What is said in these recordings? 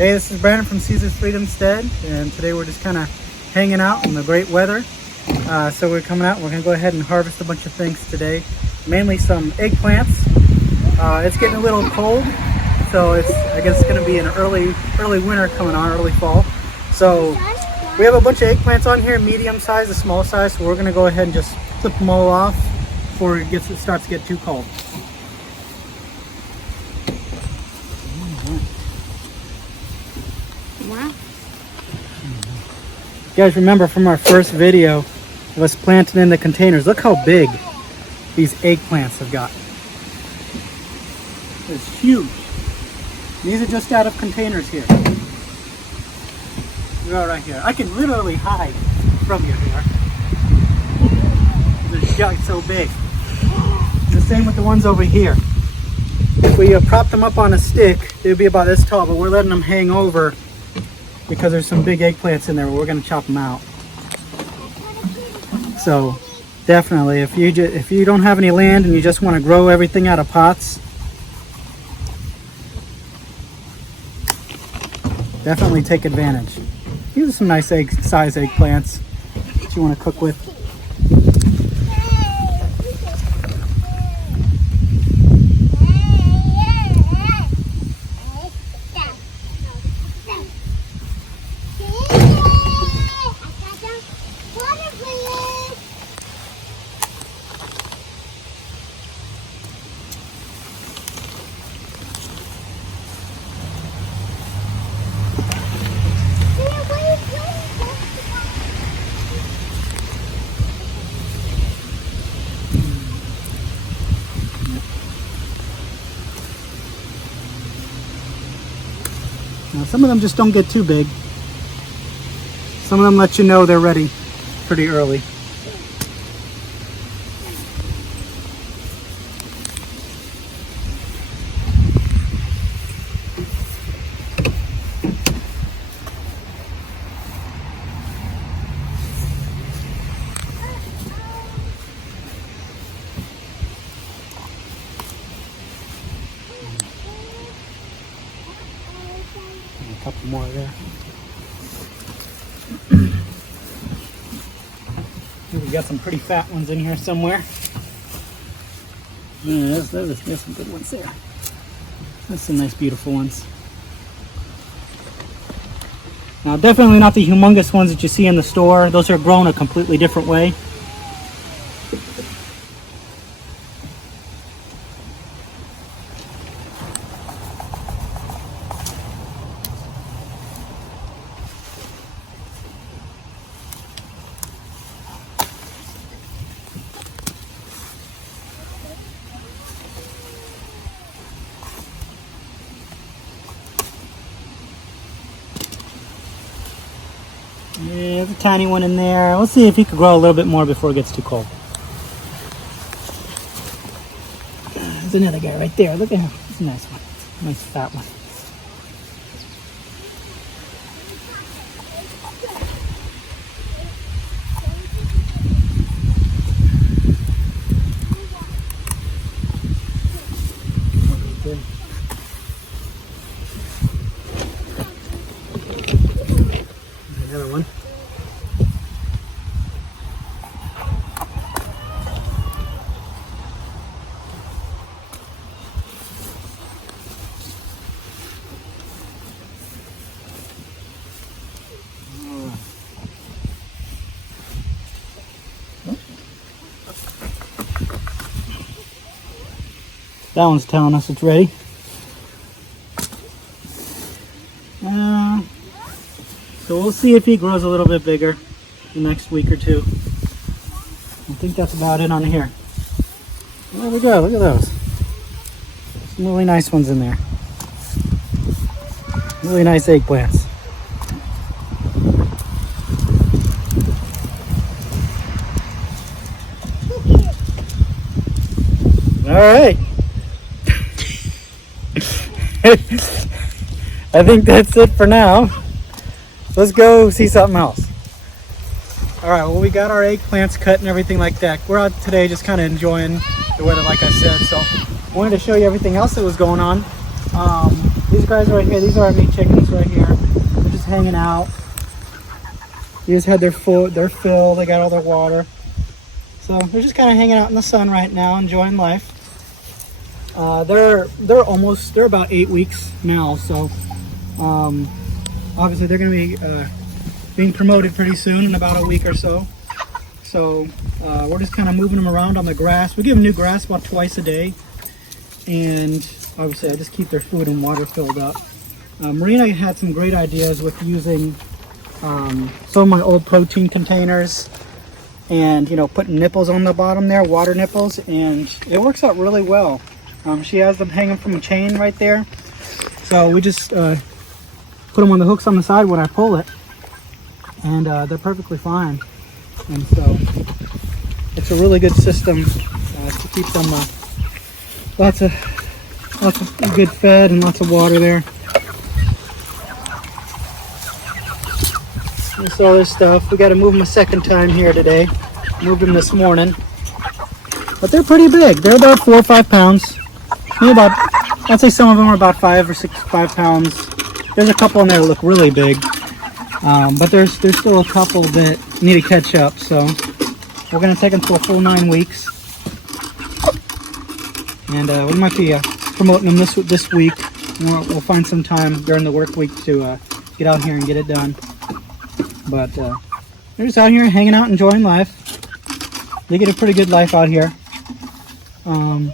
Hey, this is Brandon from Caesar's Freedom Stead, and today we're just kind of hanging out in the great weather. So we're coming out and we're going to go ahead and harvest a bunch of things today. Mainly some eggplants. It's getting a little cold, so I guess it's going to be an early winter coming on, early fall. So we have a bunch of eggplants on here, medium size to small size, so we're going to go ahead and just clip them all off before it starts to get too cold. Wow. You guys remember from our first video of us planting in the containers, look how big these eggplants have got. It's huge. These are just out of containers here. They're all right here. I can literally hide from you here. They're just so big. The same with the ones over here. If we prop them up on a stick, they'd be about this tall, but we're letting them hang over because there's some big eggplants in there. We're going to chop them out. So definitely, if you don't have any land and you just want to grow everything out of pots, definitely take advantage. These are some nice size eggplants that you want to cook with. Now, some of them just don't get too big. Some of them let you know they're ready pretty early. A couple more there. We got some pretty fat ones in here somewhere. Yeah, there's some good ones there. That's some nice, beautiful ones. Now, definitely not the humongous ones that you see in the store. Those are grown a completely different way. Yeah, there's a tiny one in there. Let's see if he could grow a little bit more before it gets too cold. There's another guy right there. Look at him. That's a nice one. Nice fat one. Another one. That one's telling us it's ready. So we'll see if he grows a little bit bigger the next week or two. I think that's about it on here. There we go, look at those. Some really nice ones in there. Really nice eggplants. All right. I think that's it for now. Let's go see something else. All right, well, we got our eggplants cut and everything like that. We're out today just kind of enjoying the weather, like I said. So I wanted to show you everything else that was going on. These guys right here, these are our meat chickens right here. They're just hanging out. They just had their food, their fill, they got all their water. So they're just kind of hanging out in the sun right now, enjoying life. They're about 8 weeks now, so obviously they're going to be being promoted pretty soon in about a week or so. So we're just kind of moving them around on the grass. We give them new grass about twice a day, and obviously I just keep their food and water filled up. Marina had some great ideas with using some of my old protein containers and, you know, putting nipples on the bottom there, water nipples, and it works out really well. She has them hanging from a chain right there, so we just put them on the hooks on the side when I pull it, and they're perfectly fine. And so it's a really good system to keep them lots of good fed and lots of water there. That's all this stuff. We got to move them a second time here today. Moved them this morning, but they're pretty big. They're about 4 or 5 pounds. Maybe about, I'd say some of them are about 5 pounds. There's a couple in there that look really big, but there's still a couple that need to catch up. So we're going to take them to a full 9 weeks, and we might be promoting them this week. We'll find some time during the work week to get out here and get it done. But they're just out here hanging out, enjoying life. They get a pretty good life out here. Well,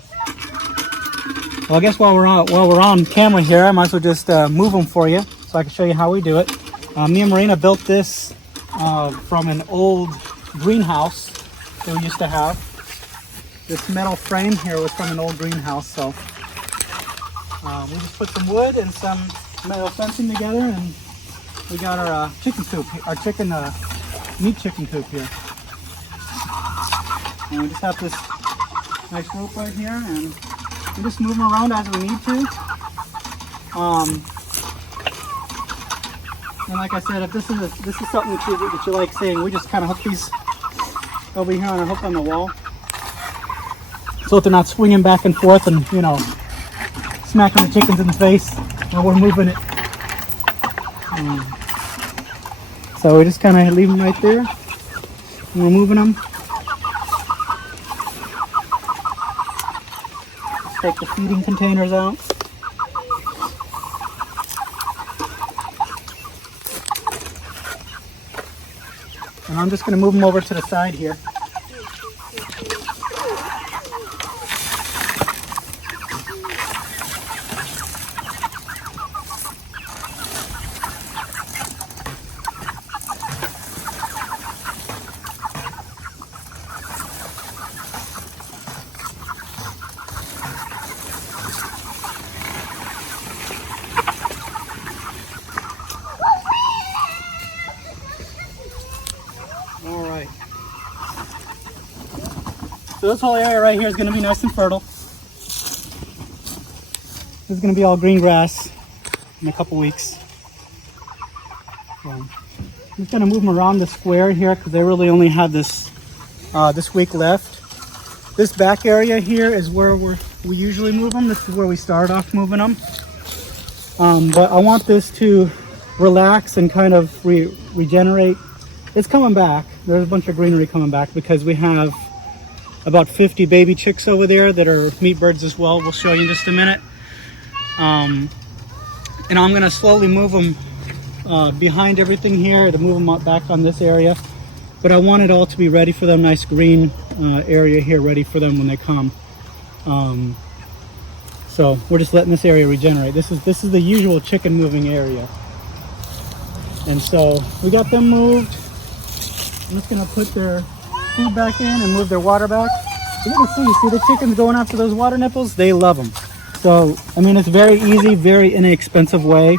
I guess while we're on camera here, I might as well just move them for you so I can show you how we do it. Me and Marina built this from an old greenhouse that we used to have. This metal frame here was from an old greenhouse, so we just put some wood and some metal fencing together, and we got our chicken coop, meat chicken coop here. And we just have this nice rope right here, and we just move them around as we need to. And like I said, if this is something that you like seeing, we just kind of hook these over here on a hook on the wall, so that they're not swinging back and forth and, you know, smacking the chickens in the face while we're moving it. So we just kind of leave them right there, and we're moving them. Just take the feeding containers out. And I'm just going to move them over to the side here. Alright. So this whole area right here is going to be nice and fertile. This is going to be all green grass in a couple weeks. So I'm just going to move them around the square here because they really only have this week left. This back area here is where we usually move them. This is where we start off moving them. But I want this to relax and kind of regenerate. It's coming back. There's a bunch of greenery coming back because we have about 50 baby chicks over there that are meat birds as well. We'll show you in just a minute. And I'm going to slowly move them behind everything here to move them up back on this area. But I want it all to be ready for them. Nice green area here ready for them when they come. So we're just letting this area regenerate. This is the usual chicken moving area. And so we got them moved. I'm just going to put their food back in and move their water back. You can see the chickens going after those water nipples? They love them. So, I mean, it's very easy, very inexpensive way.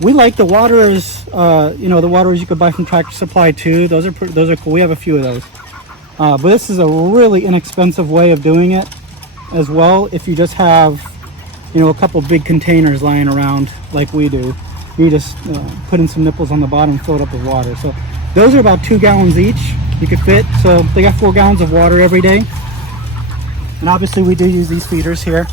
We like the waterers, the waterers you could buy from Tractor Supply too. Those are cool. We have a few of those. But this is a really inexpensive way of doing it as well. If you just have, a couple big containers lying around like we do, you just put in some nipples on the bottom and fill it up with water. So those are about 2 gallons each you could fit. So they got 4 gallons of water every day. And obviously we do use these feeders here.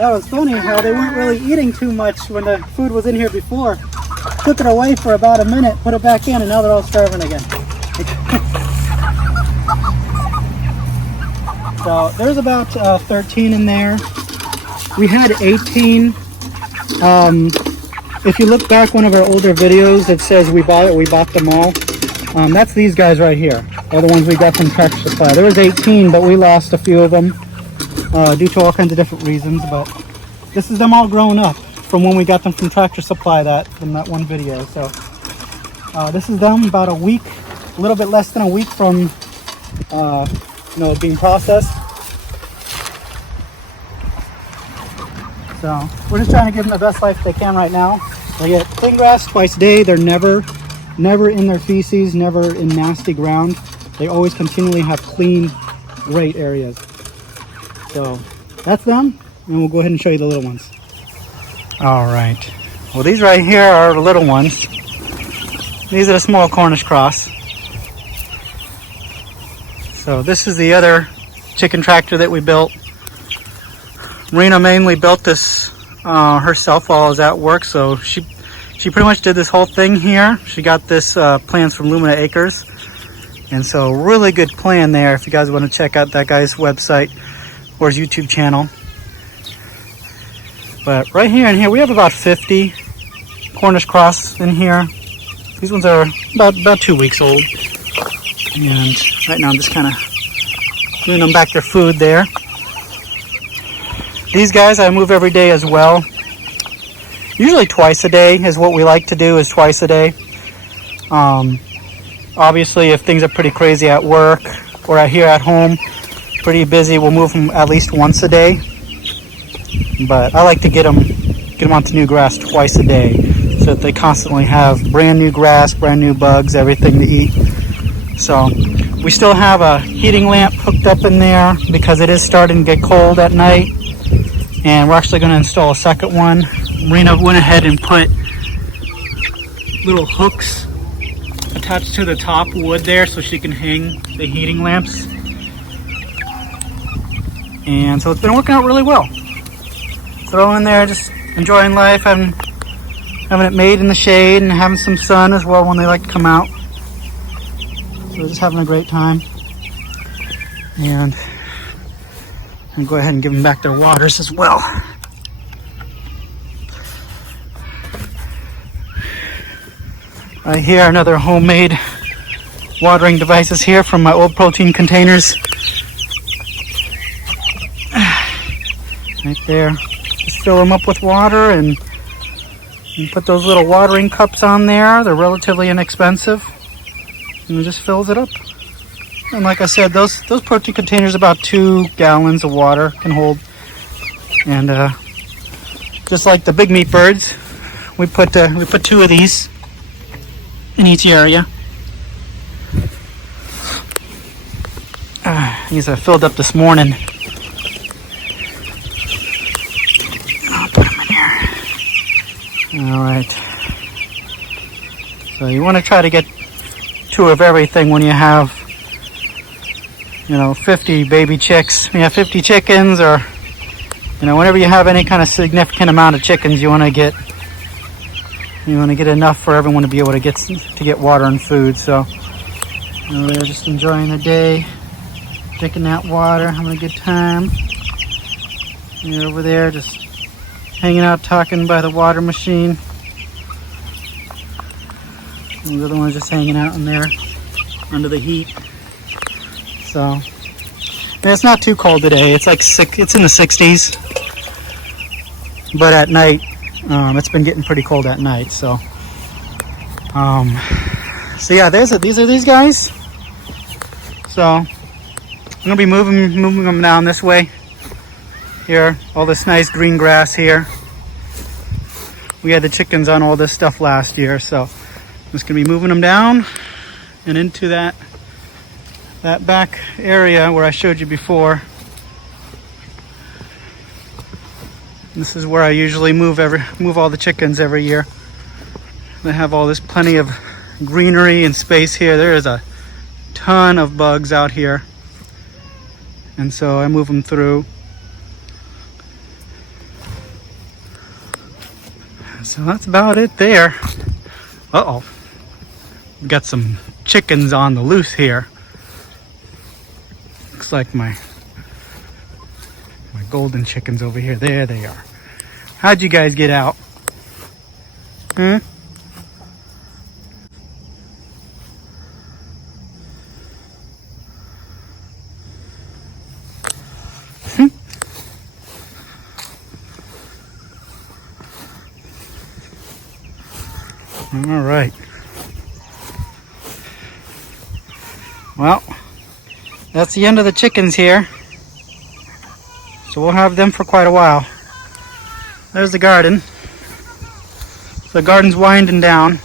That was funny how they weren't really eating too much when the food was in here before. Took it away for about a minute, put it back in, and now they're all starving again. So there's about 13 in there. We had 18. If you look back one of our older videos, it says we bought them all. That's these guys right here. All the ones we got from Tractor Supply. There was 18, but we lost a few of them due to all kinds of different reasons. But this is them all grown up from when we got them from Tractor Supply from that one video. So this is them about a week, a little bit less than a week from being processed. So we're just trying to give them the best life they can right now. They get clean grass twice a day. They're never in their feces, never in nasty ground. They always continually have clean, great areas. So that's them, and we'll go ahead and show you the little ones. All right. Well, these right here are the little ones. These are the small Cornish Cross. So this is the other chicken tractor that we built. Marina mainly built this herself while I was at work, so she pretty much did this whole thing here. She got this plans from Lumina Acres, and so really good plan there if you guys want to check out that guy's website or his YouTube channel. But right here and here we have about 50 Cornish Cross in here. These ones are about 2 weeks old, and right now I'm just kind of giving them back their food there. These guys I move every day as well. Usually twice a day is what we like to do, is twice a day. Obviously, if things are pretty crazy at work or out here at home, pretty busy, we'll move them at least once a day. But I like to get them onto new grass twice a day, so that they constantly have brand new grass, brand new bugs, everything to eat. So we still have a heating lamp hooked up in there because it is starting to get cold at night. And we're actually going to install a second one. Marina went ahead and put little hooks attached to the top wood there so she can hang the heating lamps. And so it's been working out really well. So in there, just enjoying life, having it made in the shade and having some sun as well when they like to come out. So just having a great time. And go ahead and give them back their waters as well. Right here, another homemade watering devices here from my old protein containers. Right there. Just fill them up with water and put those little watering cups on there. They're relatively inexpensive. And it just fills it up. And like I said, those protein containers about 2 gallons of water can hold. And just like the big meat birds, we put 2 of these in each area. These I filled up this morning. I'll put them in here. All right. So you want to try to get 2 of everything when you have 50 baby chicks. You have 50 chickens, or whenever you have any kind of significant amount of chickens, you want to get enough for everyone to be able to get water and food. So they're just enjoying the day, drinking that water, having a good time. You're over there just hanging out, talking by the water machine. And the other one's just hanging out in there under the heat. So it's not too cold today. It's like it's in the 60s, but at night it's been getting pretty cold at night. So yeah, these are these guys. So I'm gonna be moving them down this way. Here, all this nice green grass here. We had the chickens on all this stuff last year, so I'm just gonna be moving them down and into that back area where I showed you before. This is where I usually move all the chickens every year. They have all this plenty of greenery and space here. There is a ton of bugs out here, and so I move them through. So that's about it there. Uh-oh. We've got some chickens on the loose here. Looks like my golden chickens over here. There they are. How'd you guys get out? Hmm? All right. Well, that's the end of the chickens here. So we'll have them for quite a while. There's the garden. So the garden's winding down.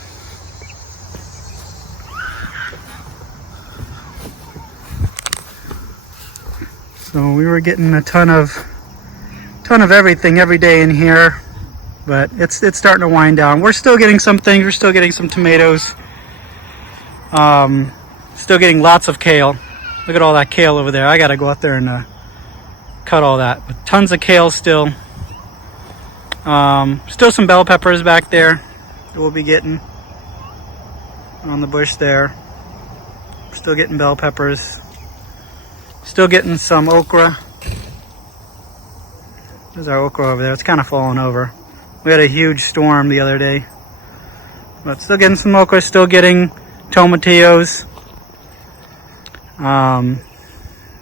So we were getting a ton of everything every day in here, but it's starting to wind down. We're still getting some things. We're still getting some tomatoes. Still getting lots of kale. Look at all that kale over there. I gotta go out there and cut all that. But tons of kale still. Still some bell peppers back there that we'll be getting on the bush there. Still getting bell peppers. Still getting some okra. There's our okra over there. It's kind of falling over. We had a huge storm the other day. But still getting some okra. Still getting tomatillos.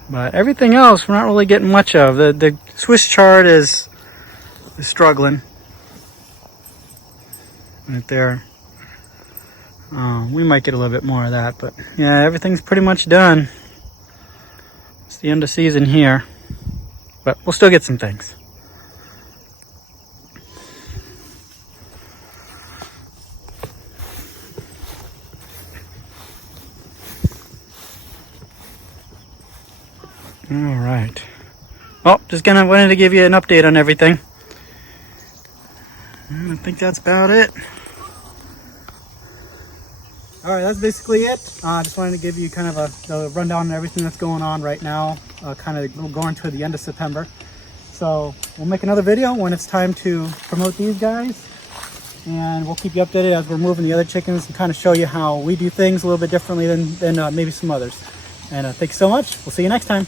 But everything else we're not really getting much of. The Swiss chard is struggling right there. We might get a little bit more of that, but yeah, everything's pretty much done. It's the end of season here, but we'll still get some things. All right. Well, just wanted to give you an update on everything. I think that's about it. All right, that's basically it. Just wanted to give you kind of a rundown on everything that's going on right now, kind of going to the end of September. So we'll make another video when it's time to promote these guys, and we'll keep you updated as we're moving the other chickens and kind of show you how we do things a little bit differently than maybe some others. And thank you so much. We'll see you next time.